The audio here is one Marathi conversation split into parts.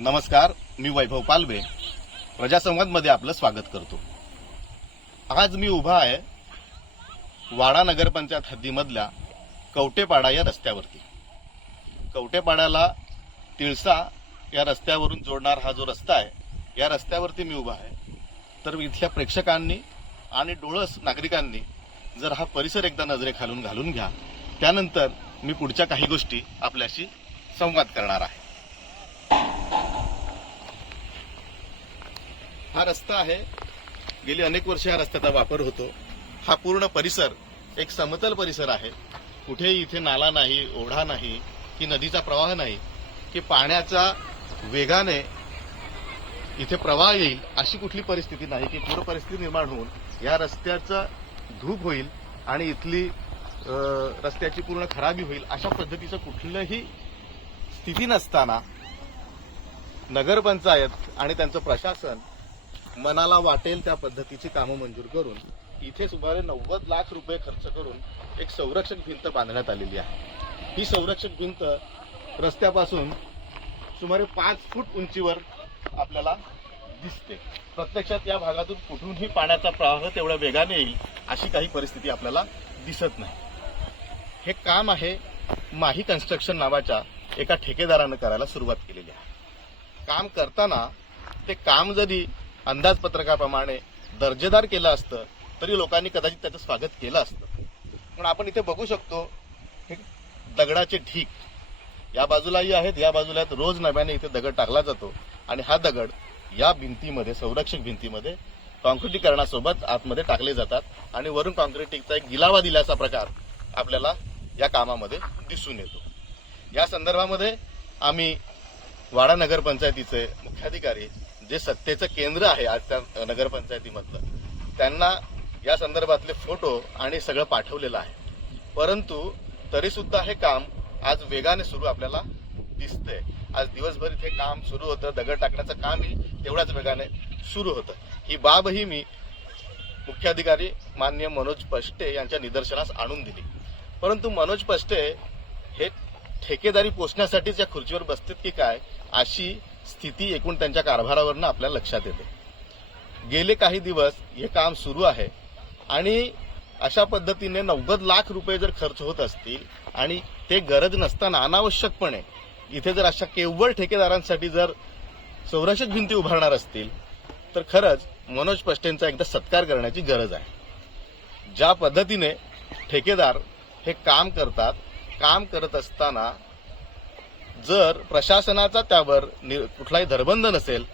नमस्कार मी वैभव पालवे. प्रजासंवादमध्ये आपलं स्वागत करतो. आज मी उभा आहे वाडा नगरपंचायत हद्दीमधल्या कवटेपाडा या रस्त्यावरती. कवटेपाड्याला तिळसा या रस्त्यावरून जोडणार हा जो रस्ता आहे या रस्त्यावरती मी उभा आहे. तर इथल्या प्रेक्षकांनी आणि डोळस नागरिकांनी जर हा परिसर एकदा नजरेखालून घालून घ्या त्यानंतर मी पुढच्या काही गोष्टी आपल्याशी संवाद करणार आहे. हा रस्ता आहे. गेली अनेक वर्ष या रस्त्याचा वापर होतो. हा पूर्ण परिसर एक समतल परिसर आहे. कुठेही इथे नाला नाही ओढा नाही की नदीचा प्रवाह नाही की पाण्याचा वेगाने इथे प्रवाह येईल अशी कुठली परिस्थिती नाही की पूर परिस्थिती निर्माण होऊन या रस्त्याचा धूप होईल आणि इथली रस्त्याची पूर्ण खराबी होईल अशा पद्धतीचं कुठलंही स्थिती नसताना नगरपंचायत आणि त्यांचं प्रशासन मनाला वाटेल त्या पद्धतीची कामं मंजूर करून इथे सुमारे नव्वद लाख रुपये खर्च करून एक संरक्षक भिंत बांधण्यात आलेली आहे. ही संरक्षक भिंत रस्त्यापासून सुमारे पाच फूट उंचीवर आपल्याला दिसते. प्रत्यक्षात या भागातून कुठूनही पाण्याचा प्रवाह तेवढ्या वेगाने येईल अशी काही परिस्थिती आपल्याला दिसत नाही. हे काम आहे माही कन्स्ट्रक्शन नावाच्या एका ठेकेदारानं करायला सुरुवात केलेली आहे. काम करताना ते काम जरी अंदाजपत्रकाप्रमाणे दर्जेदार केलं असतं तरी लोकांनी कदाचित त्याचं स्वागत केलं असतं. पण आपण इथे बघू शकतो हे दगडाचे ढीक या बाजूलाही आहेत या बाजूला आहेत. रोज नव्याने इथे दगड टाकला जातो. आणि हा दगड या भिंतीमध्ये संरक्षक भिंतीमध्ये कॉन्क्रिटीकरणासोबत आतमध्ये टाकले जातात. आणि वरून कॉन्क्रिटिंगचा एक गिलावा दिल्याचा प्रकार आपल्याला या कामामध्ये दिसून येतो. या संदर्भामध्ये आम्ही वाडा नगरपंचायतीचे मुख्याधिकारी जे सत्तेचं केंद्र आहे आज त्या नगरपंचायतीमधलं त्यांना या संदर्भातले फोटो आणि सगळं पाठवलेलं आहे. परंतु तरीसुद्धा हे काम आज वेगाने सुरू आपल्याला दिसतंय. आज दिवसभर इथे काम सुरू होतं दगड टाकण्याचं कामही तेवढ्याच वेगाने सुरू होतं. ही बाबही मी मुख्याधिकारी मान्य मनोज पष्टे यांच्या निदर्शनास आणून दिली. परंतु मनोज पष्टे हे ठेकेदारी पोचण्यासाठीच या खुर्चीवर बसतील की काय अशी स्थिती एकूण त्यांच्या कारभारावरनं आपल्या लक्षात येते. गेले काही दिवस हे काम सुरू आहे आणि अशा पद्धतीने नव्वद लाख रुपये जर खर्च होत असतील आणि ते गरज नसताना अनावश्यकपणे इथे जर अशा केवळ ठेकेदारांसाठी जर संरक्षक भिंती उभारणार असतील तर खरंच मनोज पष्टेंचा एकदा सत्कार करण्याची गरज आहे. ज्या पद्धतीने ठेकेदार हे काम करतात काम करत असताना जर प्रशासनाचा त्यावर नि- कुठलाही धरबंध नसेल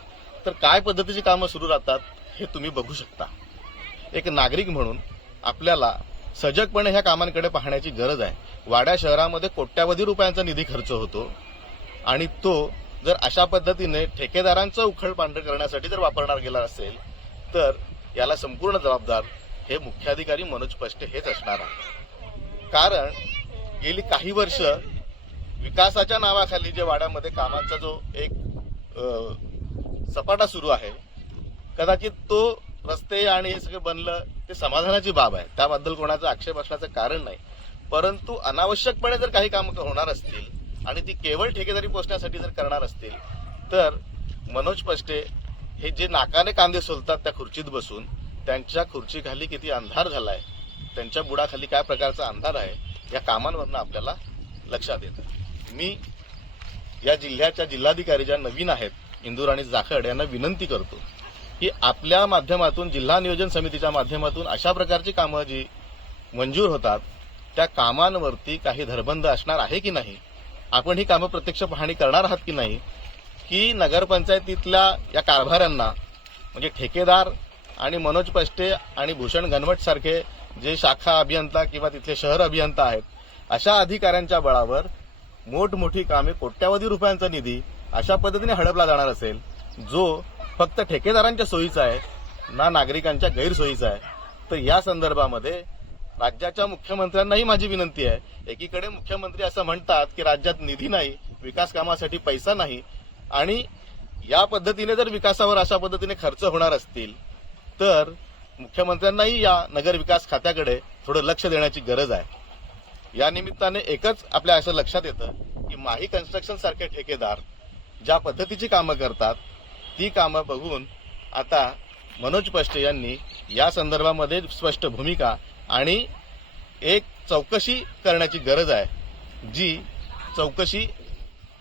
तर काय पद्धतीची कामं सुरू राहतात हे तुम्ही बघू शकता. एक नागरिक म्हणून आपल्याला सजगपणे ह्या कामांकडे पाहण्याची गरज आहे. वाड्या शहरामध्ये कोट्यावधी रुपयांचा निधी खर्च होतो आणि तो जर अशा पद्धतीने ठेकेदारांचं उखळ पांढर करण्यासाठी जर वापरणार गेला असेल तर याला संपूर्ण जबाबदार हे मुख्याधिकारी मनोज पष्टे हेच असणार आहे कारण गेली काही वर्ष विकासाच्या नावाखाली जे वाड्यामध्ये कामाचा जो एक सपाटा सुरू आहे कदाचित तो रस्ते आणि हे सगळं बनलं ते समाधानाची बाब आहे. त्याबद्दल कोणाचा आक्षेप असण्याचं कारण नाही. परंतु अनावश्यकपणे जर काही कामं होणार असतील आणि ती केवळ ठेकेदारी पोचण्यासाठी जर करणार असतील तर मनोज पष्टे हे जे नाकाने कांदे सोलतात त्या खुर्चीत बसून त्यांच्या खुर्चीखाली किती अंधार झाला आहे त्यांच्या बुडाखाली काय प्रकारचा अंधार आहे या कामांवरनं आपल्याला लक्षात येतं. मी या जिल्ह्याच्या जिल्हाधिकारी ज्या नवीन आहेत इंदूर आणि जाखड यांना विनंती करतो की आपल्या माध्यमातून जिल्हा नियोजन समितीच्या माध्यमातून अशा प्रकारची कामं जी मंजूर होतात त्या कामांवरती काही धरबंध असणार आहे की नाही? आपण ही कामं प्रत्यक्ष पाहणी करणार आहात की नाही? की नगरपंचायतीतल्या या कारभाऱ्यांना म्हणजे ठेकेदार आणि मनोज पष्टे आणि भूषण घनवट सारखे जे शाखा अभियंता किंवा तिथले शहर अभियंता आहेत अशा अधिकाऱ्यांच्या बळावर मोठमोठी कामे कोट्यावधी रुपयांचा निधी अशा पद्धतीने हडपला जाणार असेल जो फक्त ठेकेदारांच्या सोयीचा आहे ना नागरिकांच्या गैरसोयीचा आहे. तर या संदर्भामध्ये राज्याच्या मुख्यमंत्र्यांनाही माझी विनंती आहे एकीकडे मुख्यमंत्री असं म्हणतात की राज्यात निधी नाही विकास कामासाठी पैसा नाही आणि या पद्धतीने जर विकासावर अशा पद्धतीने खर्च होणार असतील तर मुख्यमंत्र्यांनाही या नगर विकास खात्याकडे थोडं लक्ष देण्याची गरज आहे. या निमित्ताने एकच आपल्या असं लक्षात येतं की माही कन्स्ट्रक्शन सारखे ठेकेदार ज्या पद्धतीची कामं करतात ती कामं बघून आता मनोज पष्टे यांनी या संदर्भामध्ये स्पष्ट भूमिका आणि एक चौकशी करण्याची गरज आहे जी चौकशी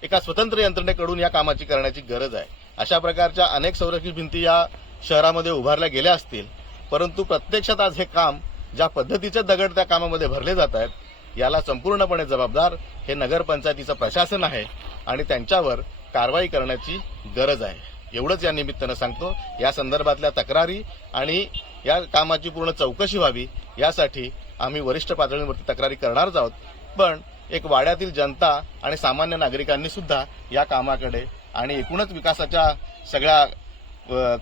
एका स्वतंत्र यंत्रणेकडून या कामाची करण्याची गरज आहे. अशा प्रकारच्या अनेक संरक्षित भिंती या शहरामध्ये उभारल्या गेल्या असतील परंतु प्रत्यक्षात आज हे काम ज्या पद्धतीचे दगड त्या कामामध्ये भरले जात आहेत याला संपूर्णपणे जबाबदार हे नगरपंचायतीचं प्रशासन आहे आणि त्यांच्यावर कारवाई करण्याची गरज आहे. एवढंच या निमित्तानं सांगतो. या संदर्भातल्या तक्रारी आणि या कामाची पूर्ण चौकशी व्हावी यासाठी आम्ही वरिष्ठ पातळीवरती तक्रारी करणारच आहोत. पण एक वाड्यातील जनता आणि सामान्य नागरिकांनी सुद्धा या कामाकडे आणि एकूणच विकासाच्या सगळ्या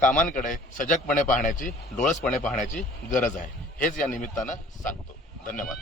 कामांकडे सजगपणे पाहण्याची डोळसपणे पाहण्याची गरज आहे. हेच या निमित्तानं सांगतो. धन्यवाद.